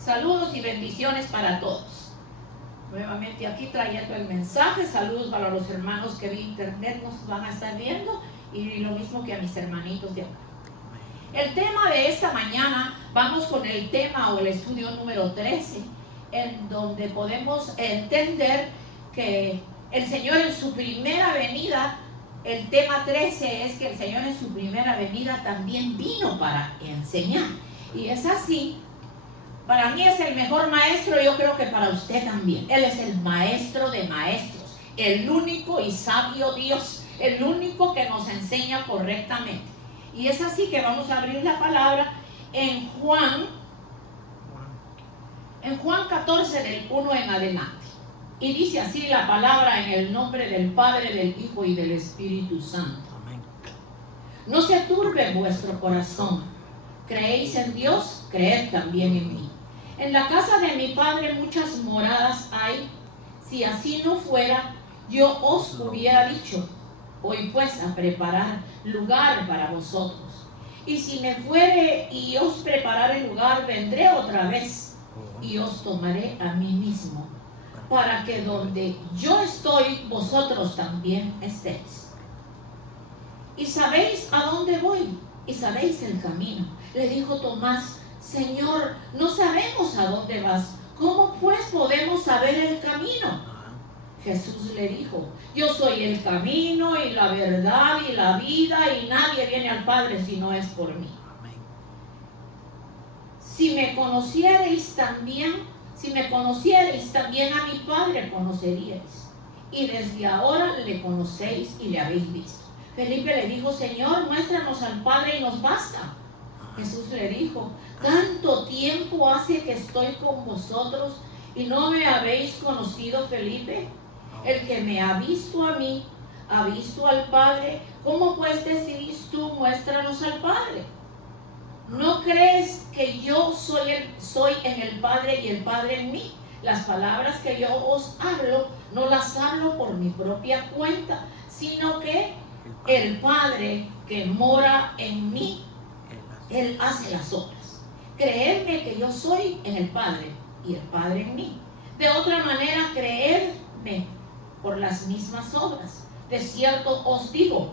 Saludos y bendiciones para todos. Nuevamente aquí trayendo el mensaje. Saludos para los hermanos que vía internet nos van a estar viendo y lo mismo que a mis hermanitos de acá. El tema de esta mañana, vamos con el tema o el estudio número 13, en donde podemos entender que el Señor en su primera venida, el tema 13 es que el Señor en su primera venida también vino para enseñar. Y es así. Para mí es el mejor maestro, yo creo que para usted también. Él es el maestro de maestros, el único y sabio Dios, el único que nos enseña correctamente. Y es así que vamos a abrir la palabra en Juan 14 del 1 en adelante. Y dice así la palabra en el nombre del Padre, del Hijo y del Espíritu Santo. Amén. No se turbe vuestro corazón. ¿Creéis en Dios? Creed también en mí. En la casa de mi Padre muchas moradas hay. Si así no fuera, yo os hubiera dicho. Voy pues a preparar lugar para vosotros. Y si me fuere y os preparare lugar, vendré otra vez y os tomaré a mí mismo, para que donde yo estoy, vosotros también estéis. Y sabéis a dónde voy, y sabéis el camino. Le dijo Tomás: Señor, no sabemos a dónde vas. ¿Cómo pues podemos saber el camino? Jesús le dijo: yo soy el camino y la verdad y la vida, y nadie viene al Padre si no es por mí. Si me conocierais también a mi Padre conoceríais. Y desde ahora le conocéis y le habéis visto. Felipe le dijo: Señor, muéstranos al Padre y nos basta. Jesús le dijo: tanto tiempo hace que estoy con vosotros y no me habéis conocido, Felipe. El que me ha visto a mí, ha visto al Padre. ¿Cómo pues decís tú, muéstranos al Padre? ¿No crees que yo soy en el Padre y el Padre en mí? Las palabras que yo os hablo, no las hablo por mi propia cuenta, sino que el Padre que mora en mí, Él hace las obras. Creedme que yo soy en el Padre y el Padre en mí. De otra manera, creedme por las mismas obras. De cierto os digo,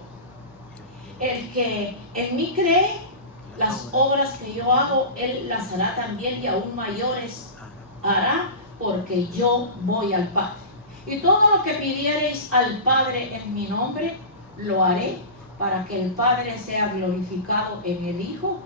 el que en mí cree, las obras que yo hago, él las hará también, y aún mayores hará, porque yo voy al Padre. Y todo lo que pidiereis al Padre en mi nombre, lo haré, para que el Padre sea glorificado en el Hijo.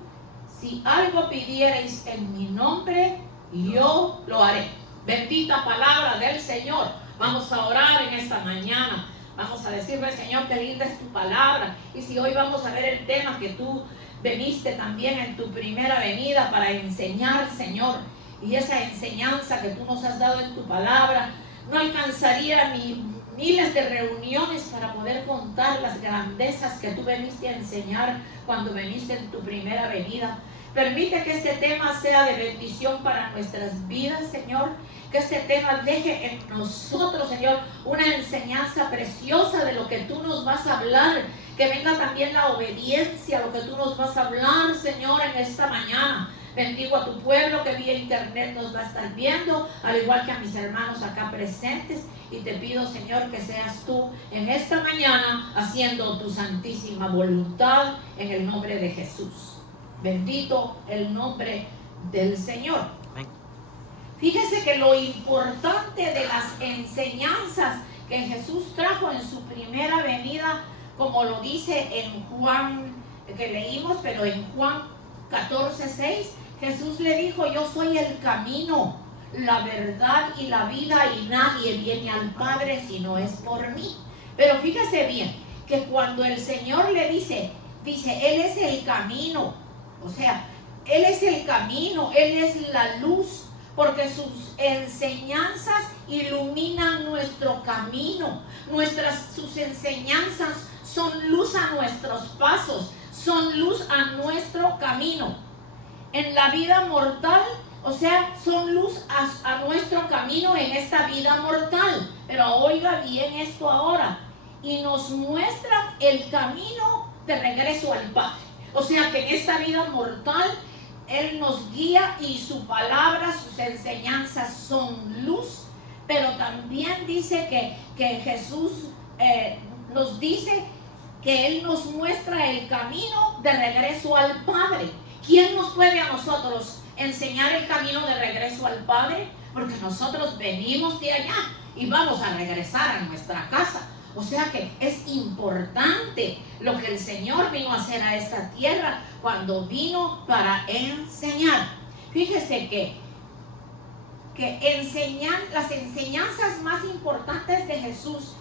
Si algo pidiereis en mi nombre, yo lo haré. Bendita palabra del Señor. Vamos a orar en esta mañana. Vamos a decirle: Señor, qué linda es tu palabra. Y si hoy vamos a ver el tema que tú veniste también en tu primera venida para enseñar, Señor, y esa enseñanza que tú nos has dado en tu palabra no alcanzaría ni miles de reuniones para poder contar las grandezas que tú veniste a enseñar cuando veniste en tu primera venida. Permite que este tema sea de bendición para nuestras vidas, Señor. Que este tema deje en nosotros, Señor, una enseñanza preciosa de lo que tú nos vas a hablar. Que venga también la obediencia a lo que tú nos vas a hablar, Señor, en esta mañana. Bendigo a tu pueblo que vía internet nos va a estar viendo, al igual que a mis hermanos acá presentes. Y te pido, Señor, que seas tú en esta mañana haciendo tu santísima voluntad en el nombre de Jesús. Bendito el nombre del Señor. Fíjese que lo importante de las enseñanzas que Jesús trajo en su primera venida, como lo dice en Juan, que leímos, pero en Juan 14:6, Jesús le dijo: yo soy el camino, la verdad y la vida, y nadie viene al Padre si no es por mí. Pero fíjese bien, que cuando el Señor le dice, Él es el camino, o sea, Él es el camino, Él es la luz, porque sus enseñanzas iluminan nuestro camino. Sus enseñanzas son luz a nuestros pasos, son luz a nuestro camino. En la vida mortal, o sea, son luz a nuestro camino en esta vida mortal. Pero oiga bien esto ahora. Y nos muestran el camino de regreso al Padre. O sea que en esta vida mortal Él nos guía y su palabra, sus enseñanzas son luz, pero también dice que Jesús nos dice que Él nos muestra el camino de regreso al Padre. ¿Quién nos puede a nosotros enseñar el camino de regreso al Padre? Porque nosotros venimos de allá y vamos a regresar a nuestra casa. O sea que es importante lo que el Señor vino a hacer a esta tierra cuando vino para enseñar. Fíjese que las enseñanzas más importantes de Jesús,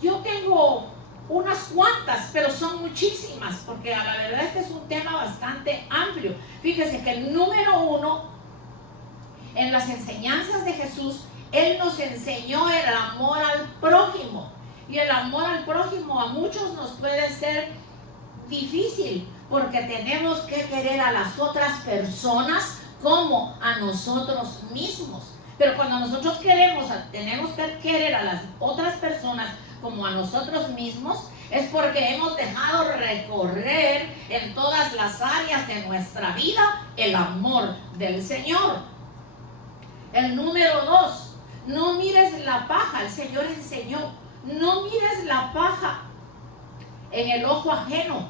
yo tengo unas cuantas, pero son muchísimas, porque a la verdad este es un tema bastante amplio. Fíjese que el número 1 en las enseñanzas de Jesús, Él nos enseñó el amor al prójimo. Y el amor al prójimo a muchos nos puede ser difícil, porque tenemos que querer a las otras personas como a nosotros mismos. Pero cuando nosotros tenemos que querer a las otras personas como a nosotros mismos, es porque hemos dejado recorrer en todas las áreas de nuestra vida el amor del Señor. El número 2, no mires la paja. El Señor enseñó: no mires la paja en el ojo ajeno,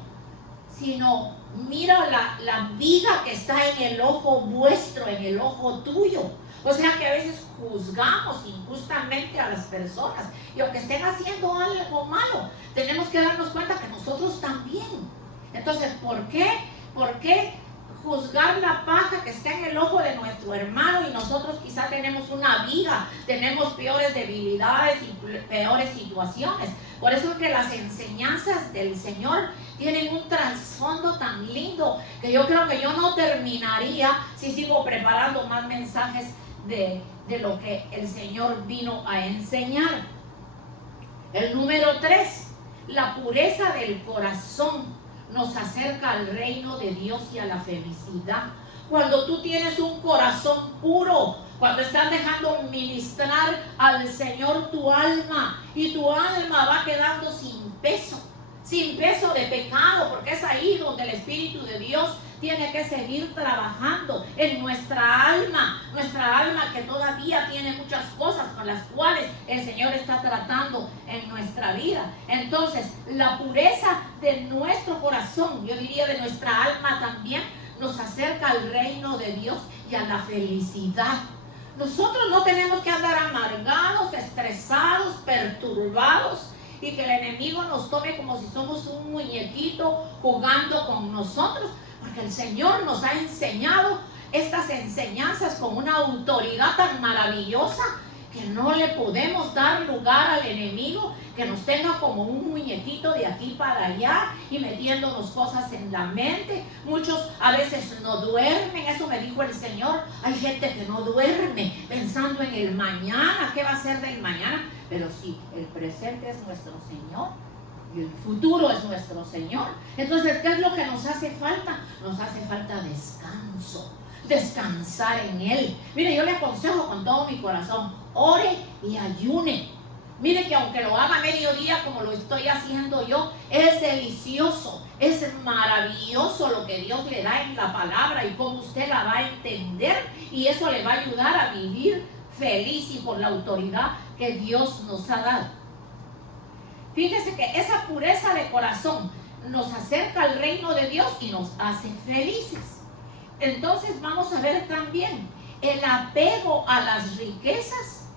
sino mira la viga que está en el ojo vuestro, en el ojo tuyo. O sea que a veces juzgamos injustamente a las personas, y aunque estén haciendo algo malo, tenemos que darnos cuenta que nosotros también. Entonces, ¿por qué juzgar la paja que está en el ojo de nuestro hermano y nosotros quizá tenemos una viga, tenemos peores debilidades y peores situaciones? Por eso es que las enseñanzas del Señor tienen un trasfondo tan lindo que yo creo que yo no terminaría si sigo preparando más mensajes de lo que el Señor vino a enseñar. El número 3, la pureza del corazón nos acerca al reino de Dios y a la felicidad. Cuando tú tienes un corazón puro, cuando estás dejando ministrar al Señor tu alma, y tu alma va quedando sin peso de pecado, porque es ahí donde el Espíritu de Dios tiene que seguir trabajando en nuestra alma que todavía tiene muchas cosas con las cuales el Señor está tratando en nuestra vida. Entonces, la pureza de nuestro corazón, yo diría de nuestra alma también, nos acerca al reino de Dios y a la felicidad. Nosotros no tenemos que andar amargados, estresados, perturbados, y que el enemigo nos tome como si somos un muñequito jugando con nosotros, porque el Señor nos ha enseñado estas enseñanzas con una autoridad tan maravillosa que no le podemos dar lugar al enemigo que nos tenga como un muñequito de aquí para allá y metiéndonos cosas en la mente. Muchos a veces no duermen, eso me dijo el Señor. Hay gente que no duerme pensando en el mañana, ¿qué va a ser del mañana? Pero sí, el presente es nuestro Señor y el futuro es nuestro Señor. Entonces, ¿qué es lo que nos hace falta? Nos hace falta descanso, descansar en Él. Mire, yo le aconsejo con todo mi corazón, ore y ayune. Mire que aunque lo haga a mediodía como lo estoy haciendo yo, es delicioso, es maravilloso lo que Dios le da en la palabra y cómo usted la va a entender, y eso le va a ayudar a vivir feliz y por la autoridad que Dios nos ha dado. Fíjese que esa pureza de corazón nos acerca al reino de Dios y nos hace felices. Entonces vamos a ver también el apego a las riquezas.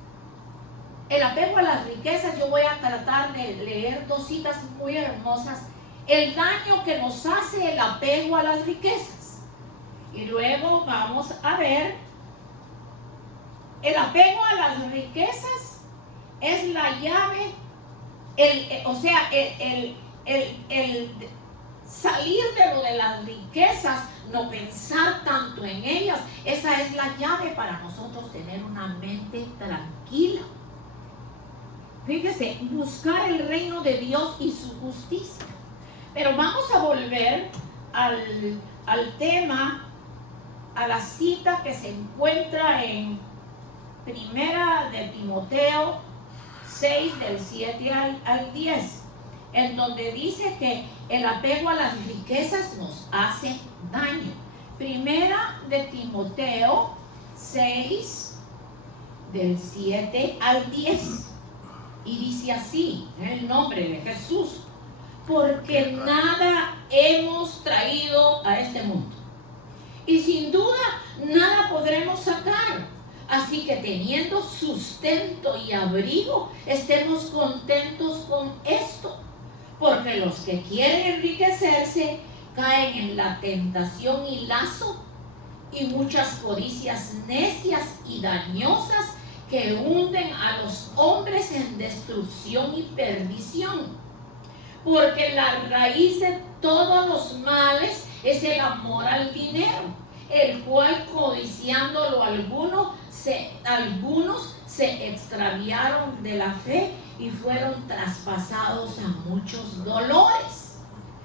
El apego a las riquezas, yo voy a tratar de leer dos citas muy hermosas. El daño que nos hace el apego a las riquezas. Y luego vamos a ver, el apego a las riquezas es la llave, el salir de lo de las riquezas, no pensar tanto en ellas, esa es la llave para nosotros tener una mente tranquila. Fíjese, buscar el reino de Dios y su justicia. Pero vamos a volver al tema, a la cita que se encuentra en Primera de Timoteo 6, del 7 al 10, en donde dice que el apego a las riquezas nos hace daño. Primera de Timoteo 6, del 7 al 10. Y dice así, en el nombre de Jesús: porque nada hemos traído a este mundo, y sin duda nada podremos sacar. Así que teniendo sustento y abrigo, estemos contentos con esto. Porque los que quieren enriquecerse caen en la tentación y lazo, y muchas codicias necias y dañosas que hunden a los hombres en destrucción y perdición. Porque la raíz de todos los males es el amor al dinero, el cual, codiciándolo algunos se extraviaron de la fe y fueron traspasados a muchos dolores.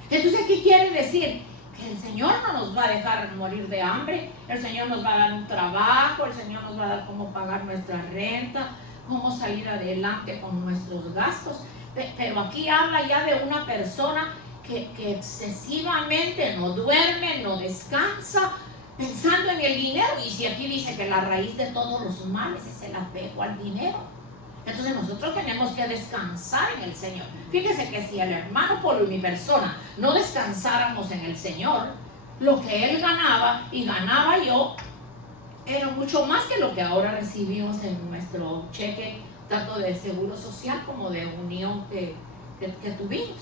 Entonces, ¿qué quiere decir? Que el Señor no nos va a dejar morir de hambre. El Señor nos va a dar un trabajo, el Señor nos va a dar cómo pagar nuestra renta, cómo salir adelante con nuestros gastos. Pero aquí habla ya de una persona que excesivamente no duerme, no descansa, pensando en el dinero. Y si aquí dice que la raíz de todos los males es el apego al dinero, entonces nosotros tenemos que descansar en el Señor. Fíjese que si el hermano Polo y mi persona no descansáramos en el Señor, lo que él ganaba y ganaba yo era mucho más que lo que ahora recibimos en nuestro cheque, tanto de seguro social como de unión que tuvimos.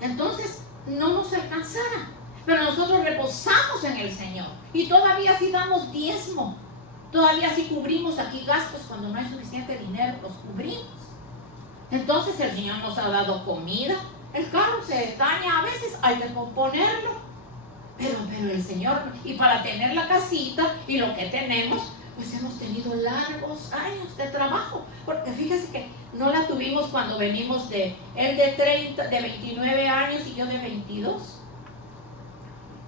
Entonces no nos alcanzara, pero nosotros reposamos en el Señor y todavía sí damos diezmo, todavía sí cubrimos aquí gastos. Cuando no hay suficiente dinero los cubrimos. Entonces el Señor nos ha dado comida. El carro se daña a veces, hay que componerlo, pero el Señor, y para tener la casita y lo que tenemos, pues hemos tenido largos años de trabajo. Porque fíjese que no la tuvimos cuando venimos él de 29 años y yo de 22.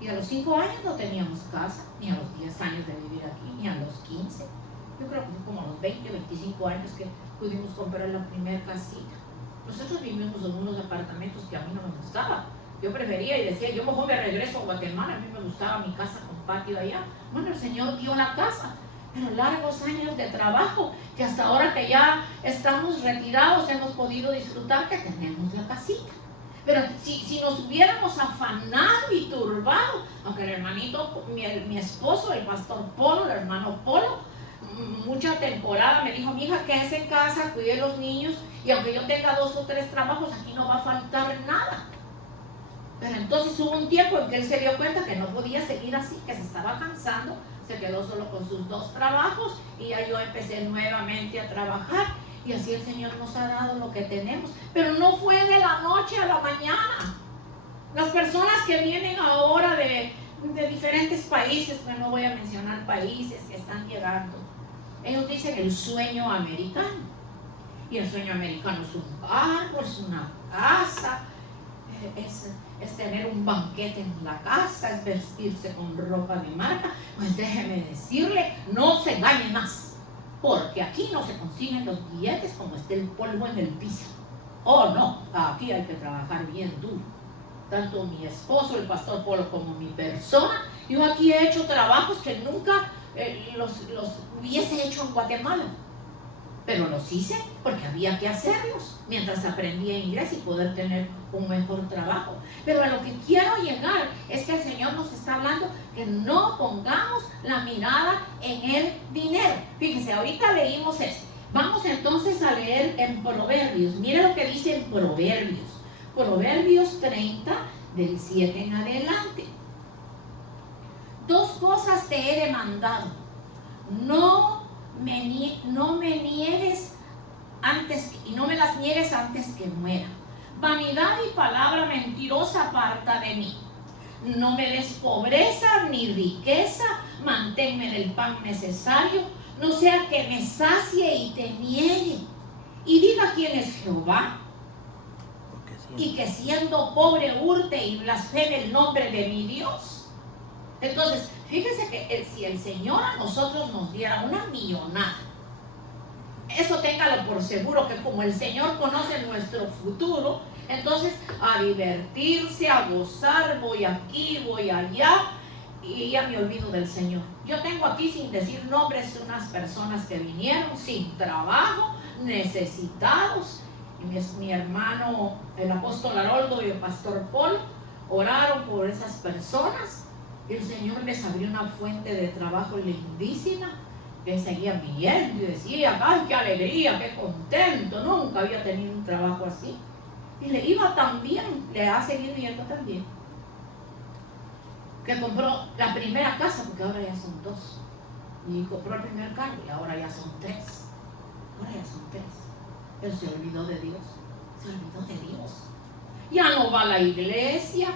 Y a los 5 años no teníamos casa, ni a los 10 años de vivir aquí, ni a los 15. Yo creo que fue como a los 20 o 25 años que pudimos comprar la primera casita. Nosotros vivimos en unos apartamentos que a mí no me gustaba. Yo prefería y decía, yo mejor me regreso a Guatemala. A mí me gustaba mi casa con patio allá. Bueno, el Señor dio la casa, pero largos años de trabajo, que hasta ahora que ya estamos retirados hemos podido disfrutar que tenemos la casita. Pero si nos hubiéramos afanado y turbado, aunque el hermanito, mi esposo, el pastor Polo, el hermano Polo, mucha temporada me dijo: mi hija, quédese en casa, cuide a los niños, y aunque yo tenga 2 o 3 trabajos, aquí no va a faltar nada. Pero entonces hubo un tiempo en que él se dio cuenta que no podía seguir así, que se estaba cansando, se quedó solo con sus 2 trabajos, y ya yo empecé nuevamente a trabajar. Y así el Señor nos ha dado lo que tenemos. Pero no fue de la noche a la mañana. Las personas que vienen ahora de diferentes países, pues no voy a mencionar países que están llegando, ellos dicen el sueño americano. Y el sueño americano es un carro, es una casa, es tener un banquete en la casa, es vestirse con ropa de marca. Pues déjeme decirle, no se engañe más. Porque aquí no se consiguen los billetes como esté el polvo en el piso. Oh, no, aquí hay que trabajar bien duro. Tanto mi esposo, el pastor Polo, como mi persona. Yo aquí he hecho trabajos que nunca los hubiese hecho en Guatemala. Pero los hice porque había que hacerlos mientras aprendía inglés y poder tener un mejor trabajo. Pero a lo que quiero llegar es que el Señor nos está hablando que no pongamos la mirada en el dinero. Fíjense, ahorita leímos esto. Vamos entonces a leer en Proverbios. Mire lo que dice en Proverbios. Proverbios 30, del 7 en adelante. 2 cosas te he demandado. No me niegues y no me las niegues antes que muera. Vanidad y palabra mentirosa aparta de mí. No me des pobreza ni riqueza, manténme del pan necesario, no sea que me sacie y te niegue y diga quién es Jehová, y que siendo pobre hurte y blasfeme el nombre de mi Dios. Entonces, fíjese que si el Señor a nosotros nos diera una millonada, eso téngalo por seguro, que como el Señor conoce nuestro futuro, entonces a divertirse, a gozar, voy aquí, voy allá, y ya me olvido del Señor. Yo tengo aquí, sin decir nombres, unas personas que vinieron sin trabajo, necesitados. Y mi hermano, el apóstol Haroldo y el pastor Paul, oraron por esas personas. Y el Señor les abrió una fuente de trabajo lindísima, que seguían viniendo y decía, ¡ay, qué alegría, qué contento! Nunca había tenido un trabajo así. Y le iba tan bien, le ha seguido yendo también, que compró la primera casa, porque ahora ya son 2. Y compró el primer carro y ahora ya son 3. Ahora ya son 3. Pero se olvidó de Dios. Se olvidó de Dios. Ya no va a la iglesia,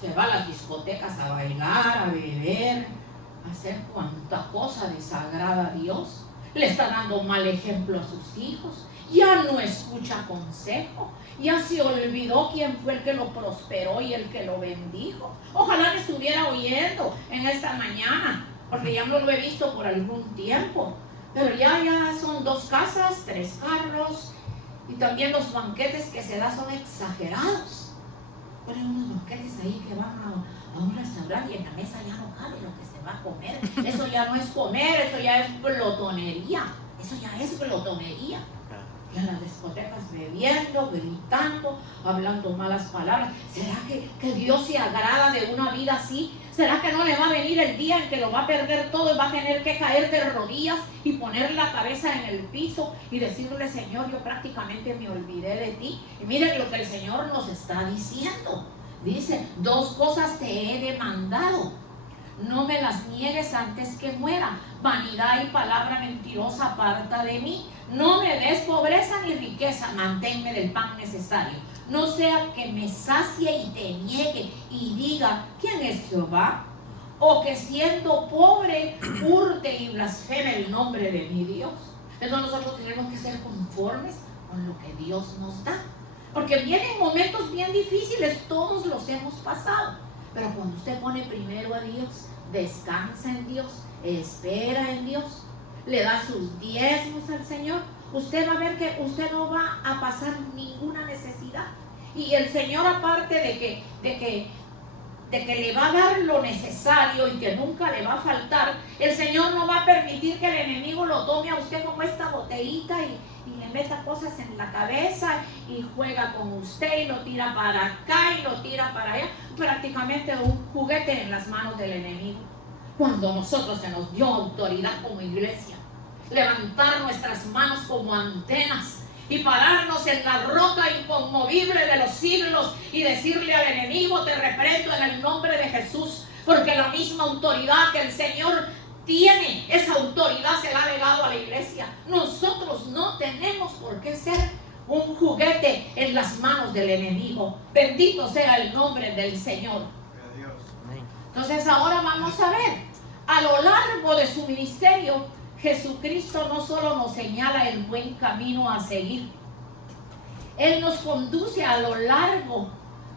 se va a las discotecas a bailar, a beber, a hacer cuanta cosa desagrada a Dios. Le está dando mal ejemplo a sus hijos. Ya no escucha consejo. Ya se olvidó quién fue el que lo prosperó y el que lo bendijo. Ojalá me estuviera oyendo en esta mañana, porque ya no lo he visto por algún tiempo. Pero ya son 2 casas, 3 carros, y también los banquetes que se da son exagerados. Ponen unos banquetes ahí que van a un restaurante y en la mesa ya no cabe lo que se va a comer. Eso ya no es comer, eso ya es glotonería. Eso ya es glotonería. Y en las discotecas bebiendo, gritando, hablando malas palabras. ¿Será que Dios se agrada de una vida así? ¿Será que no le va a venir el día en que lo va a perder todo y va a tener que caer de rodillas y poner la cabeza en el piso y decirle, Señor, yo prácticamente me olvidé de ti? Y miren lo que el Señor nos está diciendo. Dice, 2 cosas te he demandado. No me las niegues antes que muera. Vanidad y palabra mentirosa aparta de mí. No me des pobreza ni riqueza, manténme del pan necesario. No sea que me sacie y te niegue y diga, ¿quién es Jehová? O que siendo pobre, hurte y blasfeme el nombre de mi Dios. Entonces nosotros tenemos que ser conformes con lo que Dios nos da. Porque vienen momentos bien difíciles, todos los hemos pasado. Pero cuando usted pone primero a Dios, descansa en Dios, espera en Dios, le da sus diezmos al Señor, usted va a ver que usted no va a pasar ninguna necesidad. Y el Señor, aparte de que le va a dar lo necesario y que nunca le va a faltar, el Señor no va a permitir que el enemigo lo tome a usted como esta botellita y le meta cosas en la cabeza y juega con usted y lo tira para acá y lo tira para allá, prácticamente un juguete en las manos del enemigo. Cuando nosotros se nos dio autoridad como iglesia, levantar nuestras manos como antenas y pararnos en la roca inconmovible de los siglos y decirle al enemigo, te reprendo en el nombre de Jesús, porque la misma autoridad que el Señor tiene, esa autoridad se la ha legado a la iglesia. Nosotros no tenemos por qué ser un juguete en las manos del enemigo. Bendito sea el nombre del Señor. Entonces ahora vamos a ver, a lo largo de su ministerio, Jesucristo no solo nos señala el buen camino a seguir, Él nos conduce a lo largo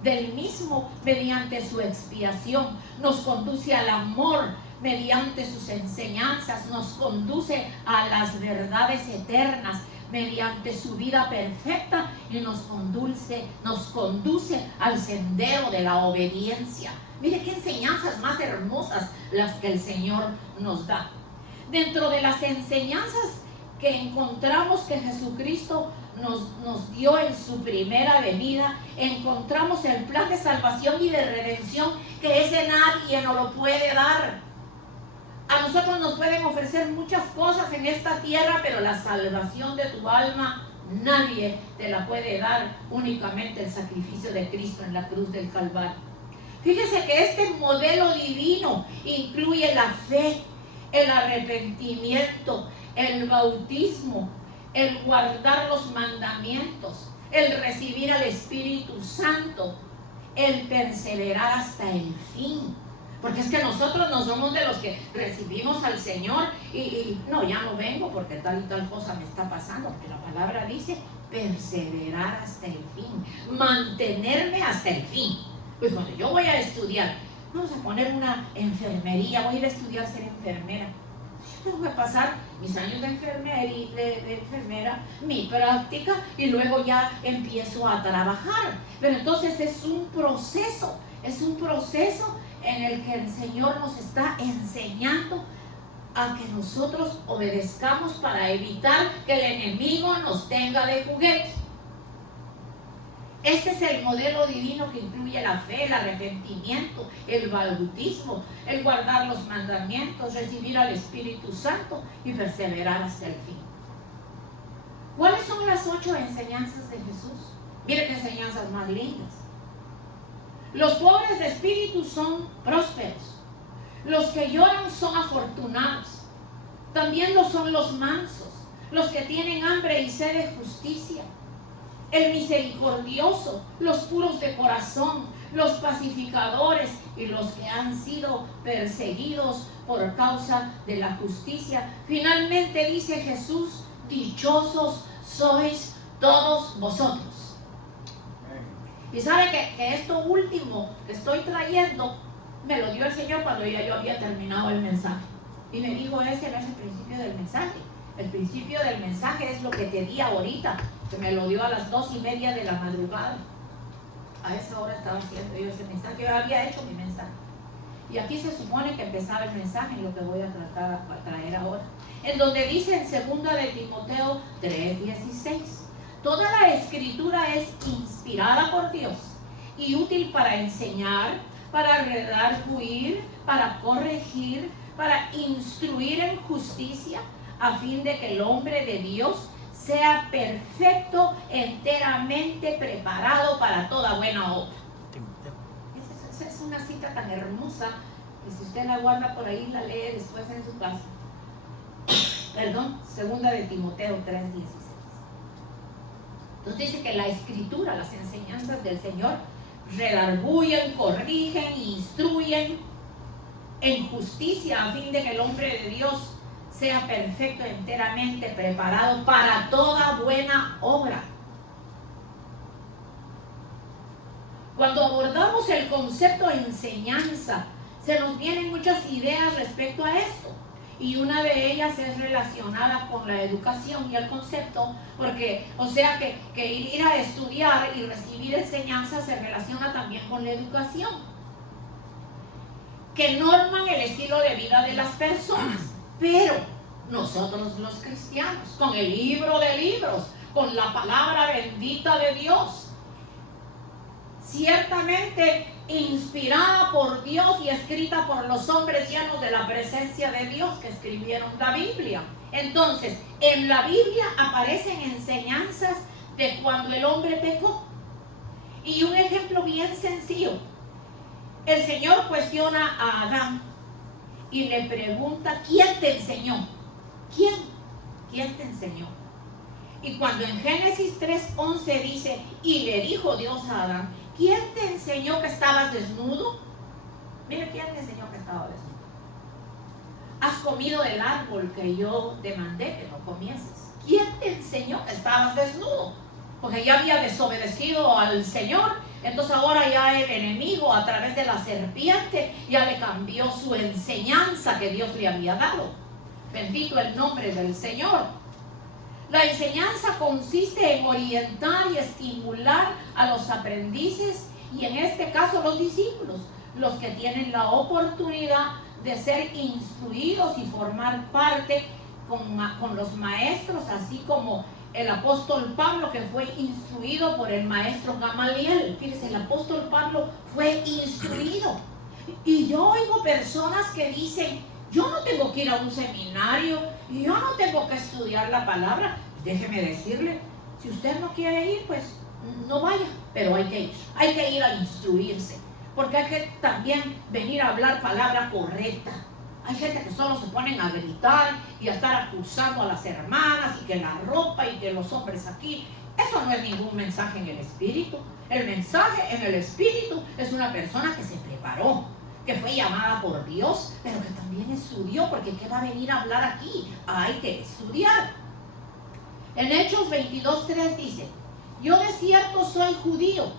del mismo mediante su expiación, nos conduce al amor mediante sus enseñanzas, nos conduce a las verdades eternas mediante su vida perfecta y nos conduce al sendero de la obediencia. Mire qué enseñanzas más hermosas las que el Señor nos da. Dentro de las enseñanzas que encontramos que Jesucristo nos dio en su primera venida, encontramos el plan de salvación y de redención, que ese nadie nos lo puede dar. A nosotros nos pueden ofrecer muchas cosas en esta tierra, pero la salvación de tu alma nadie te la puede dar, únicamente el sacrificio de Cristo en la cruz del Calvario. Fíjese que este modelo divino incluye la fe, el arrepentimiento, el bautismo, el guardar los mandamientos, el recibir al Espíritu Santo, el perseverar hasta el fin. Porque es que nosotros no somos de los que recibimos al Señor y no, ya no vengo porque tal y tal cosa me está pasando, porque la palabra dice perseverar hasta el fin, mantenerme hasta el fin. Pues cuando yo voy a estudiar, vamos a poner una enfermería, voy a ir a estudiar a ser enfermera. Tengo que pasar mis años de enfermera, mi práctica, y luego ya empiezo a trabajar. Pero entonces es un proceso en el que el Señor nos está enseñando a que nosotros obedezcamos para evitar que el enemigo nos tenga de juguete. Este es el modelo divino que incluye la fe, el arrepentimiento, el bautismo, el guardar los mandamientos, recibir al Espíritu Santo y perseverar hasta el fin. ¿Cuáles son las 8 enseñanzas de Jesús? Miren qué enseñanzas más lindas. Los pobres de espíritu son prósperos. Los que lloran son afortunados. También lo son los mansos, los que tienen hambre y sed de justicia. El misericordioso, los puros de corazón, los pacificadores y los que han sido perseguidos por causa de la justicia. Finalmente dice Jesús: dichosos sois todos vosotros. Y sabe que esto último que estoy trayendo me lo dio el Señor cuando ya yo había terminado el mensaje. Y me dijo: ese no es el principio del mensaje. El principio del mensaje es lo que te di ahorita, que me lo dio a las 2:30 de la madrugada. A esa hora estaba haciendo yo ese mensaje. Yo había hecho mi mensaje. Y aquí se supone que empezaba el mensaje, en lo que voy a traer ahora. En donde dice en 2 de Timoteo 3:16: toda la escritura es inspirada por Dios y útil para enseñar, para redarguir, para corregir, para instruir en justicia, a fin de que el hombre de Dios sea perfecto, enteramente preparado para toda buena obra. Esa es una cita tan hermosa que si usted la guarda por ahí, la lee después en su casa. Perdón, 2 de Timoteo 3:16. Entonces dice que la escritura, las enseñanzas del Señor, redarguyen, corrigen, instruyen en justicia, a fin de que el hombre de Dios sea perfecto, enteramente preparado para toda buena obra. Cuando abordamos el concepto de enseñanza, se nos vienen muchas ideas respecto a esto. Y una de ellas es relacionada con la educación y el concepto, porque, o sea, que ir a estudiar y recibir enseñanza se relaciona también con la educación, que norman el estilo de vida de las personas. Pero nosotros los cristianos, con el libro de libros, con la palabra bendita de Dios, ciertamente inspirada por Dios y escrita por los hombres llenos de la presencia de Dios que escribieron la Biblia. Entonces, en la Biblia aparecen enseñanzas de cuando el hombre pecó. Y un ejemplo bien sencillo: el Señor cuestiona a Adán y le pregunta: ¿quién te enseñó? ¿Quién te enseñó? Y cuando en Génesis 3:11 dice: y le dijo Dios a Adán: ¿quién te enseñó que estabas desnudo? Mira, ¿quién te enseñó que estaba desnudo? Has comido del árbol que yo te mandé que no comieses. ¿Quién te enseñó que estabas desnudo? Porque ya había desobedecido al Señor. Entonces ahora ya el enemigo, a través de la serpiente, ya le cambió su enseñanza que Dios le había dado. Bendito el nombre del Señor. La enseñanza consiste en orientar y estimular a los aprendices, y en este caso los discípulos, los que tienen la oportunidad de ser instruidos y formar parte con los maestros, así como el apóstol Pablo, que fue instruido por el maestro Gamaliel. Fíjense, el apóstol Pablo fue instruido. Y yo oigo personas que dicen: yo no tengo que ir a un seminario y yo no tengo que estudiar la palabra. Déjeme decirle, si usted no quiere ir, pues no vaya, pero hay que ir a instruirse, porque hay que también venir a hablar palabra correcta. Hay gente que solo se ponen a gritar y a estar acusando a las hermanas, y que la ropa y que los hombres aquí. Eso no es ningún mensaje en el espíritu. El mensaje en el espíritu es una persona que se preparó, que fue llamada por Dios, pero que también estudió, porque ¿qué va a venir a hablar aquí? Hay que estudiar. En Hechos 22:3 dice: yo de cierto soy judío,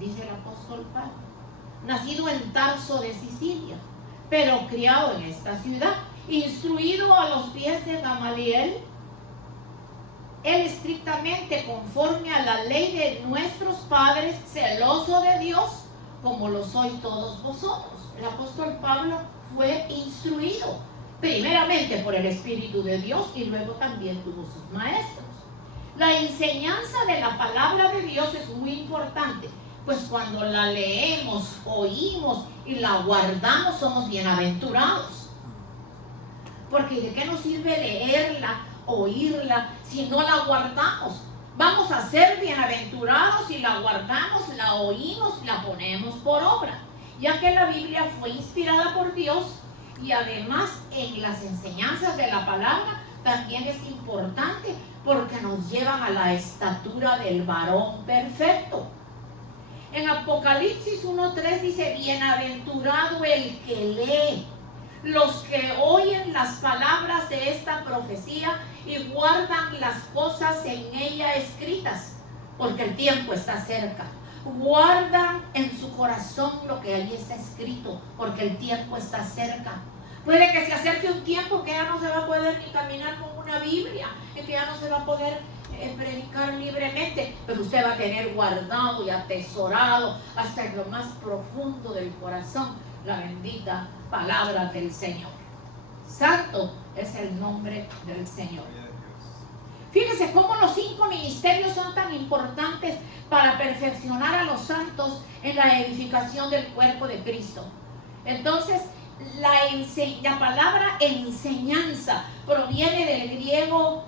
dice el apóstol Pablo, nacido en Tarso de Sicilia, pero criado en esta ciudad, instruido a los pies de Gamaliel, él estrictamente conforme a la ley de nuestros padres, celoso de Dios, como lo sois todos vosotros. el apóstol Pablo fue instruido primeramente por el Espíritu de Dios y luego también tuvo sus maestros. La enseñanza de la palabra de Dios es muy importante, pues cuando la leemos, oímos y la guardamos, somos bienaventurados. Porque ¿de qué nos sirve leerla, oírla, si no la guardamos? Vamos a ser bienaventurados si la guardamos, la oímos, la ponemos por obra, ya que la Biblia fue inspirada por Dios y además en las enseñanzas de la palabra también es importante porque nos llevan a la estatura del varón perfecto. En Apocalipsis 1:3 dice: bienaventurado el que lee, los que oyen las palabras de esta profecía y guardan las cosas en ella escritas, porque el tiempo está cerca. Guardan en su corazón lo que allí está escrito, porque el tiempo está cerca. Puede que se acerque un tiempo que ya no se va a poder ni caminar con una Biblia, y que ya no se va a poder predicar libremente, pero usted va a tener guardado y atesorado hasta en lo más profundo del corazón la bendita palabra del Señor. Santo es el nombre del Señor. Fíjense cómo los 5 ministerios son tan importantes para perfeccionar a los santos en la edificación del cuerpo de Cristo. Entonces, la palabra enseñanza proviene del griego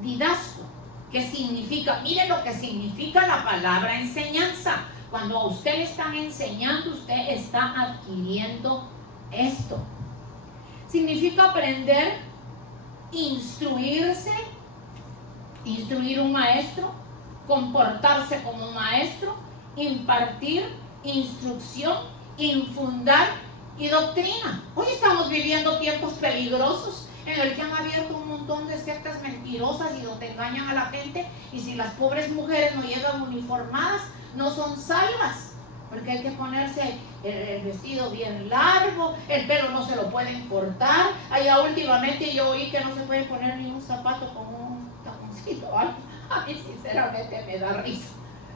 didasco, que significa, miren lo que significa la palabra enseñanza. Cuando a usted le están enseñando, usted está adquiriendo esto. Significa aprender, instruirse, instruir un maestro, comportarse como un maestro, impartir instrucción, infundar y doctrina. Hoy estamos viviendo tiempos peligrosos en el que han abierto un montón de sectas mentirosas y donde engañan a la gente, y si las pobres mujeres no llegan uniformadas, no son salvas, porque hay que ponerse el vestido bien largo, el pelo no se lo pueden cortar. Allá últimamente yo oí que no se puede poner ni un zapato con un taconcito, ¿vale? A mí sinceramente me da risa,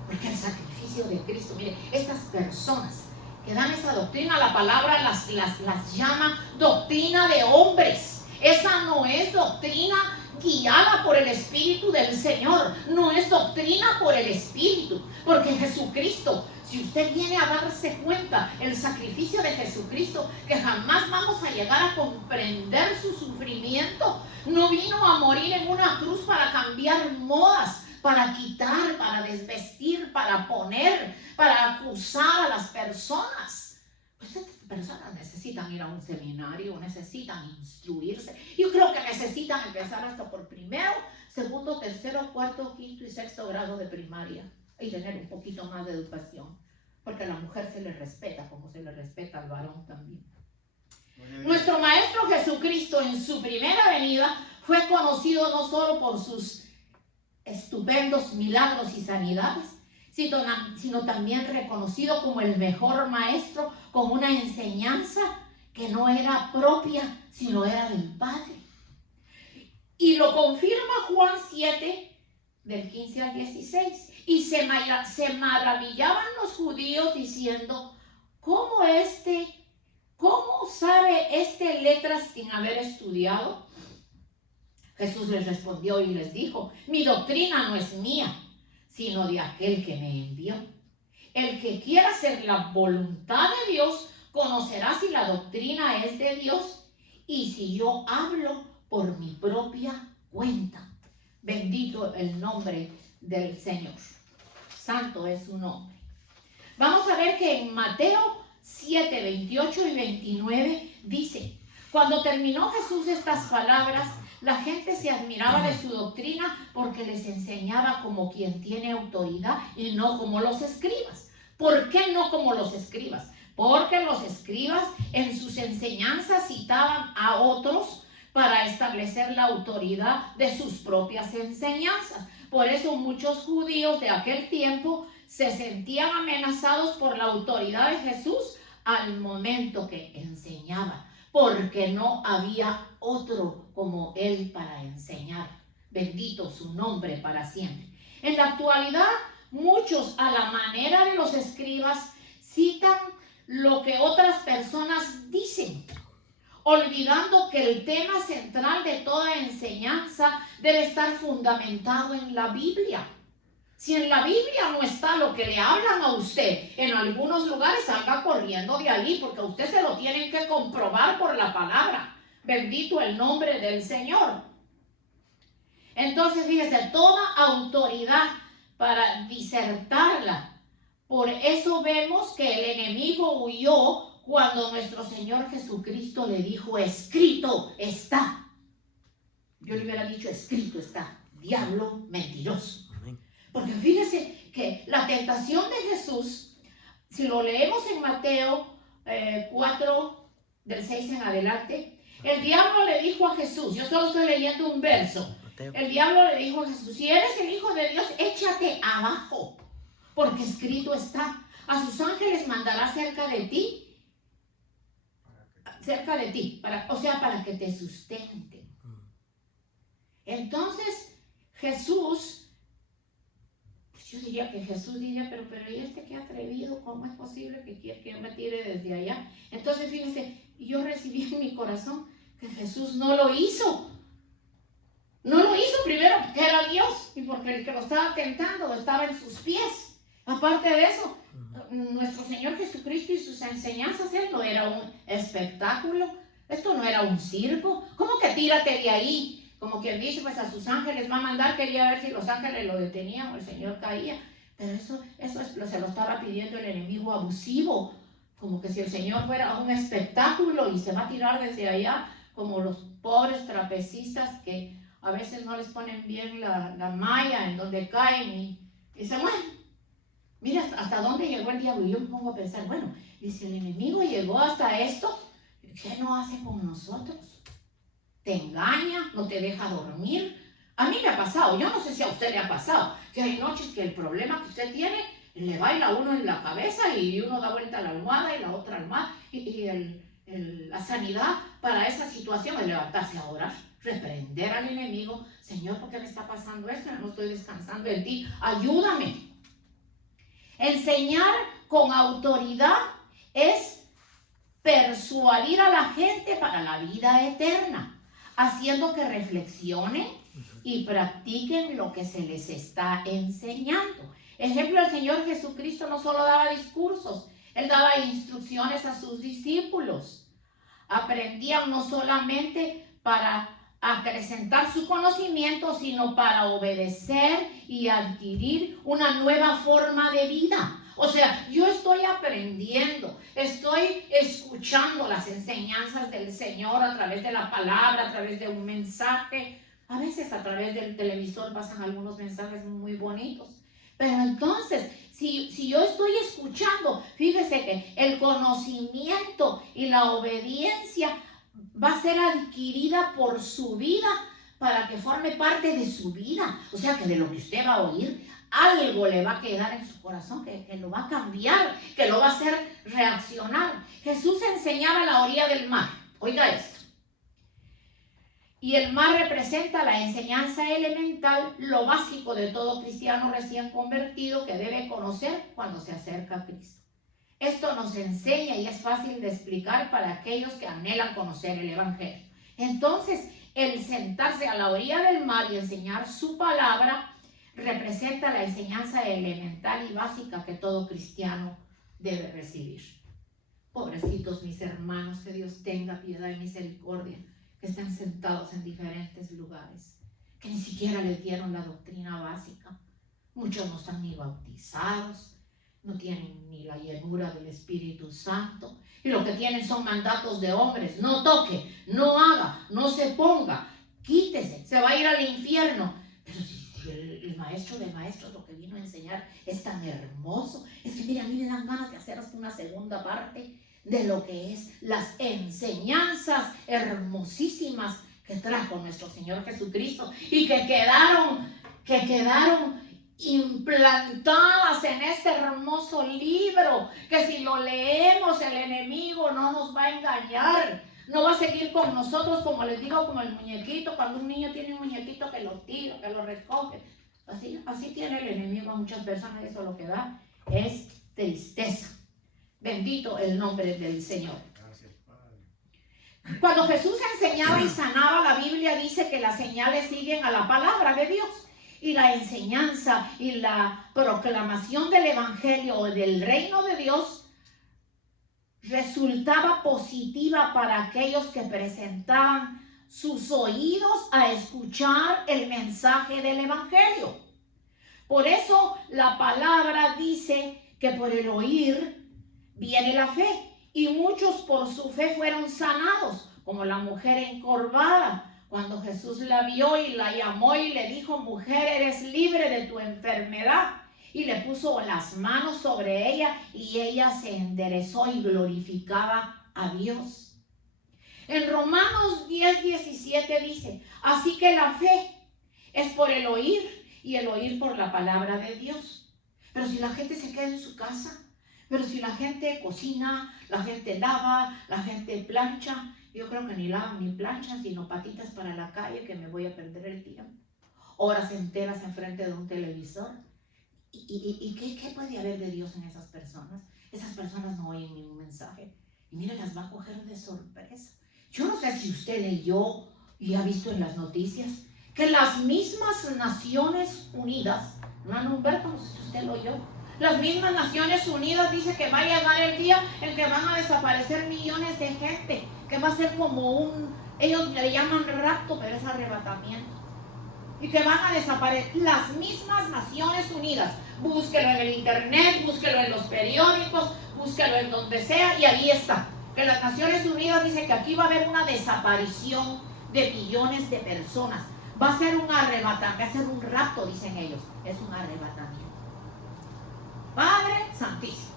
porque el sacrificio de Cristo, mire, estas personas que dan esa doctrina, la palabra las llama doctrina de hombres. Esa no es doctrina guiada por el Espíritu del Señor, no es doctrina por el Espíritu, porque Jesucristo, si usted viene a darse cuenta, el sacrificio de Jesucristo, que jamás vamos a llegar a comprender su sufrimiento, no vino a morir en una cruz para cambiar modas, para quitar, para desvestir, para poner, para acusar a las personas. Pues estas personas necesitan ir a un seminario, necesitan instruirse. Yo creo que necesitan empezar hasta por primero, segundo, tercero, cuarto, quinto y sexto grado de primaria y tener un poquito más de educación, porque a la mujer se le respeta como se le respeta al varón también. Nuestro Maestro Jesucristo en su primera venida fue conocido no solo por sus estupendos milagros y sanidades, sino también reconocido como el mejor maestro, con una enseñanza que no era propia, sino era del Padre. Y lo confirma Juan 7, del 15 al 16. Y se maravillaban los judíos diciendo: ¿cómo sabe letras sin haber estudiado? Jesús les respondió y les dijo: mi doctrina no es mía, sino de aquel que me envió. El que quiera hacer la voluntad de Dios conocerá si la doctrina es de Dios y si yo hablo por mi propia cuenta. Bendito el nombre del Señor. Santo es su nombre. Vamos a ver que en Mateo 7, 28 y 29 dice: cuando terminó Jesús estas palabras, la gente se admiraba de su doctrina porque les enseñaba como quien tiene autoridad y no como los escribas. ¿Por qué no como los escribas? Porque los escribas en sus enseñanzas citaban a otros para establecer la autoridad de sus propias enseñanzas. Por eso muchos judíos de aquel tiempo se sentían amenazados por la autoridad de Jesús al momento que enseñaba, porque no había otro como él para enseñar. Bendito su nombre para siempre. En la actualidad, muchos, a la manera de los escribas, citan lo que otras personas dicen, olvidando que el tema central de toda enseñanza debe estar fundamentado en la Biblia. Si en la Biblia no está lo que le hablan a usted, en algunos lugares salga corriendo de allí, porque a usted se lo tienen que comprobar por la palabra. Bendito el nombre del Señor. Entonces, fíjese, toda autoridad para disertarla. Por eso vemos que el enemigo huyó cuando nuestro Señor Jesucristo le dijo, escrito está. Yo le hubiera dicho, escrito está, diablo mentiroso. Porque fíjese que la tentación de Jesús, si lo leemos en Mateo 4, del 6 en adelante, el diablo le dijo a Jesús, yo solo estoy leyendo un verso, el diablo le dijo a Jesús, si eres el Hijo de Dios, échate abajo, porque escrito está, a sus ángeles mandará cerca de ti, para que te sustenten. Entonces, Jesús, yo diría que Jesús diría, pero ¿y este qué atrevido? ¿Cómo es posible que quiera que yo me tire desde allá? Entonces, fíjense, yo recibí en mi corazón que Jesús no lo hizo. No lo hizo primero porque era Dios y porque el que lo estaba tentando estaba en sus pies. Aparte de eso, nuestro Señor Jesucristo y sus enseñanzas, Él no era un espectáculo. Esto no era un circo. ¿Cómo que tírate de ahí? Como quien dice, pues a sus ángeles va a mandar, quería ver si los ángeles lo detenían o el Señor caía. Pero eso se lo estaba pidiendo el enemigo abusivo. Como que si el Señor fuera un espectáculo y se va a tirar desde allá, como los pobres trapecistas que a veces no les ponen bien la malla en donde caen y se mueren. Mira hasta dónde llegó el diablo. Y yo me pongo a pensar, bueno, y si el enemigo llegó hasta esto, ¿qué no hace con nosotros? Te engaña, no te deja dormir. A mí me ha pasado, yo no sé si a usted le ha pasado, que hay noches que el problema que usted tiene le baila uno en la cabeza y uno da vuelta a la almohada y la otra almohada y la sanidad para esa situación es levantarse a orar, reprender al enemigo. Señor, ¿por qué me está pasando esto? No estoy descansando en ti, ayúdame. Enseñar con autoridad es persuadir a la gente para la vida eterna, haciendo que reflexionen y practiquen lo que se les está enseñando. Ejemplo, el Señor Jesucristo no solo daba discursos, Él daba instrucciones a sus discípulos. Aprendían no solamente para acrecentar su conocimiento, sino para obedecer y adquirir una nueva forma de vida. O sea, yo estoy aprendiendo, estoy escuchando las enseñanzas del Señor a través de la palabra, a través de un mensaje. A veces a través del televisor pasan algunos mensajes muy bonitos. Pero entonces, si yo estoy escuchando, fíjese que el conocimiento y la obediencia va a ser adquirida por su vida para que forme parte de su vida. O sea, que de lo que usted va a oír, algo le va a quedar en su corazón, que lo va a cambiar, que lo va a hacer reaccionar. Jesús enseñaba a la orilla del mar. Oiga esto. Y el mar representa la enseñanza elemental, lo básico de todo cristiano recién convertido que debe conocer cuando se acerca a Cristo. Esto nos enseña y es fácil de explicar para aquellos que anhelan conocer el Evangelio. Entonces, el sentarse a la orilla del mar y enseñar su palabra representa la enseñanza elemental y básica que todo cristiano debe recibir. Pobrecitos mis hermanos, que Dios tenga piedad y misericordia, que están sentados en diferentes lugares, que ni siquiera les dieron la doctrina básica. Muchos no están ni bautizados, no tienen ni la llenura del Espíritu Santo, y lo que tienen son mandatos de hombres: no toque, no haga, no se ponga, quítese, se va a ir al infierno. Pero si el maestro de maestros lo que vino a enseñar es tan hermoso, es que mira, a mí me dan ganas de hacer hasta una segunda parte de lo que es las enseñanzas hermosísimas que trajo nuestro Señor Jesucristo y que quedaron implantadas en este hermoso libro, que si lo leemos el enemigo no nos va a engañar, no va a seguir con nosotros, como les digo, como el muñequito, cuando un niño tiene un muñequito que lo tira, que lo recoge, así tiene el enemigo a muchas personas. Eso lo que da es tristeza. Bendito el nombre del Señor. Cuando Jesús enseñaba y sanaba, la Biblia dice que las señales siguen a la palabra de Dios. Y la enseñanza y la proclamación del Evangelio o del reino de Dios resultaba positiva para aquellos que presentaban sus oídos a escuchar el mensaje del Evangelio. Por eso la palabra dice que por el oír viene la fe. Y muchos por su fe fueron sanados, como la mujer encorvada. Cuando Jesús la vio y la llamó y le dijo: mujer, eres libre de tu enfermedad. Y le puso las manos sobre ella y ella se enderezó y glorificaba a Dios. En Romanos 10:17 dice: así que la fe es por el oír y el oír por la palabra de Dios. Pero si la gente se queda en su casa, pero si la gente cocina, la gente lava, la gente plancha, yo creo que ni lavan ni planchan, sino patitas para la calle, que me voy a perder el tiempo. Horas enteras enfrente de un televisor. ¿Y qué puede haber de Dios en esas personas? Esas personas no oyen ningún mensaje. Y mira, las va a coger de sorpresa. Yo no sé si usted leyó y ha visto en las noticias que las mismas Naciones Unidas, hermano Humberto, no sé si usted lo oyó, las mismas Naciones Unidas dice que va a llegar el día en que van a desaparecer millones de gente, que va a ser como ellos le llaman rapto, pero es arrebatamiento, y que van a desaparecer las mismas Naciones Unidas. Búsquelo en el internet, búsquelo en los periódicos, búsquelo en donde sea, y ahí está, que las Naciones Unidas dice que aquí va a haber una desaparición de millones de personas. Va a ser un arrebatamiento, va a ser un rapto, dicen ellos, es un arrebatamiento. Padre Santísimo.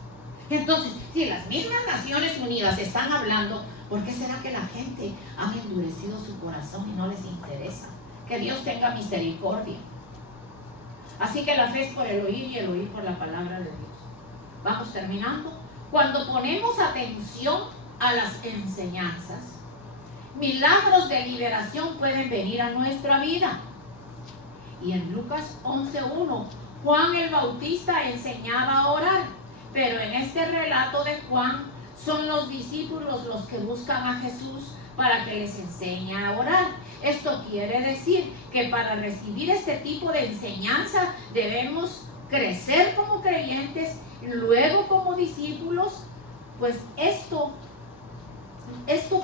Entonces, si las mismas Naciones Unidas están hablando, ¿por qué será que la gente ha endurecido su corazón y no les interesa? Que Dios tenga misericordia. Así que la fe es por el oír y el oír por la palabra de Dios. Vamos terminando. Cuando ponemos atención a las enseñanzas, milagros de liberación pueden venir a nuestra vida. Y en Lucas 11:1, Juan el Bautista enseñaba a orar, pero en este relato de Juan son los discípulos los que buscan a Jesús para que les enseñe a orar. Esto quiere decir que para recibir este tipo de enseñanza debemos crecer como creyentes, luego como discípulos, pues esto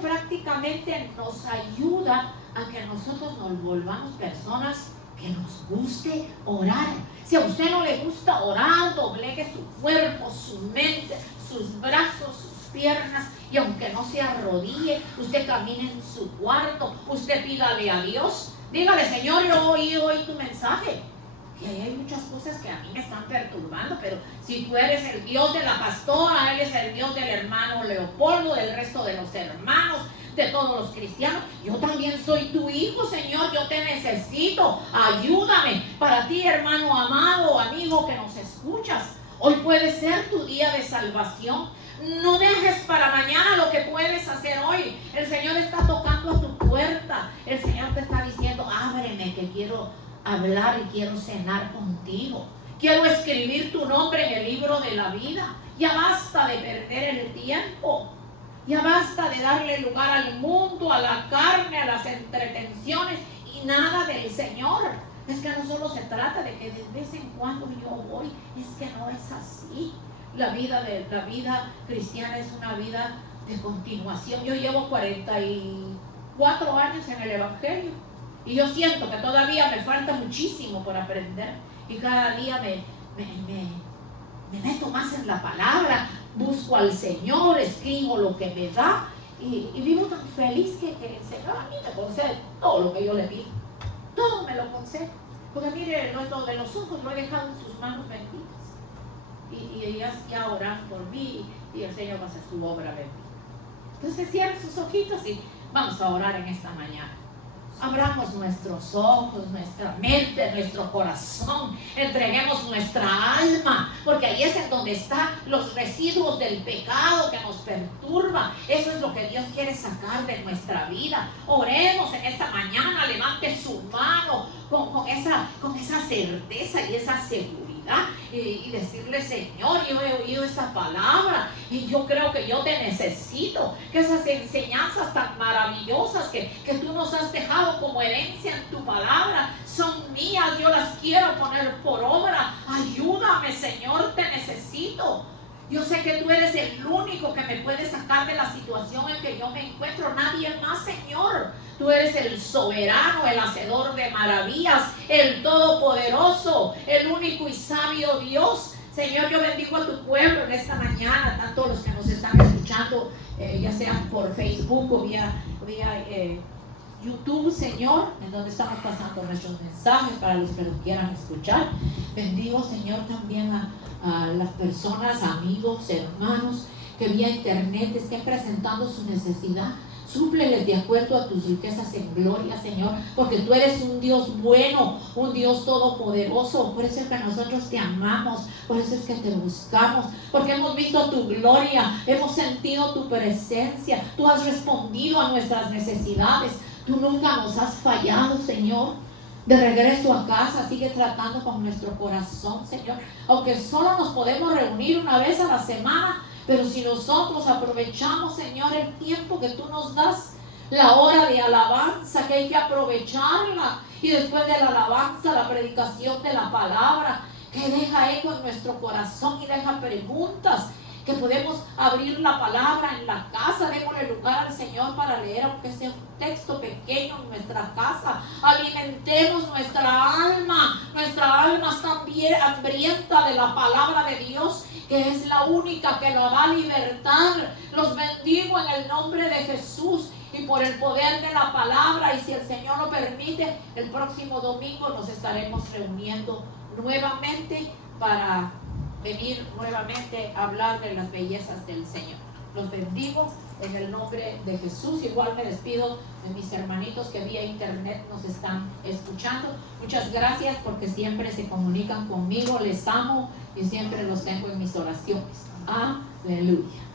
prácticamente nos ayuda a que nosotros nos volvamos personas que nos guste orar. Si a usted no le gusta orar, doblegue su cuerpo, su mente, sus brazos, sus piernas, y aunque no se arrodille, usted camine en su cuarto, usted pídale a Dios, dígale: Señor, yo oí hoy tu mensaje, que hay muchas cosas que a mí me están perturbando, pero si tú eres el Dios de la pastora, Él es el Dios del hermano Leopoldo, del resto de los hermanos, de todos los cristianos, yo también soy tu hijo, Señor, yo te necesito, ayúdame. Para ti, hermano amado, amigo que nos escuchas, hoy puede ser tu día de salvación. No dejes para mañana lo que puedes hacer hoy. El Señor está tocando a tu puerta, el Señor te está diciendo: ábreme, que quiero hablar y quiero cenar contigo, quiero escribir tu nombre en el libro de la vida. Ya basta de perder el tiempo. Ya basta de darle lugar al mundo, a la carne, a las entretenciones y nada del Señor. Es que no solo se trata de que de vez en cuando yo voy, es que no es así. La vida cristiana es una vida de continuación. Yo llevo 44 años en el Evangelio y yo siento que todavía me falta muchísimo por aprender, y cada día me meto más en la palabra, busco al Señor, escribo lo que me da y vivo tan feliz que el Señor a mí me concede todo lo que yo le pido. Todo me lo concede. Porque mire, lo de los ojos lo he dejado en sus manos benditas. Y ellas ya oran por mí y el Señor va a hacer su obra bendita. Entonces cierren sus ojitos y vamos a orar en esta mañana. Abramos nuestros ojos, nuestra mente, nuestro corazón, entreguemos nuestra alma, porque ahí es en donde están los residuos del pecado que nos perturba. Eso es lo que Dios quiere sacar de nuestra vida. Oremos en esta mañana, levante su mano con esa certeza y esa seguridad intimidad y decirle: Señor, yo he oído esa palabra y yo creo que yo te necesito, que esas enseñanzas tan maravillosas que tú nos has dejado como herencia en tu palabra son mías, yo las quiero poner por obra. Ayúdame, Señor, te necesito. Yo sé que tú eres el único que me puede sacar de la situación en que yo me encuentro. Nadie más, Señor. Tú eres el soberano, el hacedor de maravillas, el todopoderoso, el único y sabio Dios. Señor, yo bendigo a tu pueblo en esta mañana, tanto los que nos están escuchando, ya sea por Facebook o vía YouTube, Señor, en donde estamos pasando nuestros mensajes para los que los quieran escuchar. Bendigo, Señor, también a las personas, amigos, hermanos que vía internet estén presentando su necesidad. Súpleles de acuerdo a tus riquezas en gloria, Señor, porque tú eres un Dios bueno, un Dios todopoderoso. Por eso es que nosotros te amamos, por eso es que te buscamos, porque hemos visto tu gloria, hemos sentido tu presencia. Tú has respondido a nuestras necesidades. Tú nunca nos has fallado, Señor. De regreso a casa, sigue tratando con nuestro corazón, Señor. Aunque solo nos podemos reunir una vez a la semana, pero si nosotros aprovechamos, Señor, el tiempo que tú nos das, la hora de alabanza, que hay que aprovecharla, y después de la alabanza, la predicación de la palabra, que deja eco en nuestro corazón y deja preguntas, que podemos abrir la palabra en la casa. Démosle lugar al Señor para leer, aunque sea un texto pequeño en nuestra casa. Alimentemos nuestra alma está bien hambrienta de la palabra de Dios, que es la única que la va a libertar. Los bendigo en el nombre de Jesús y por el poder de la palabra, y si el Señor lo permite, el próximo domingo nos estaremos reuniendo nuevamente para venir nuevamente a hablar de las bellezas del Señor. Los bendigo en el nombre de Jesús. Igual me despido de mis hermanitos que vía internet nos están escuchando. Muchas gracias porque siempre se comunican conmigo. Les amo y siempre los tengo en mis oraciones. Aleluya.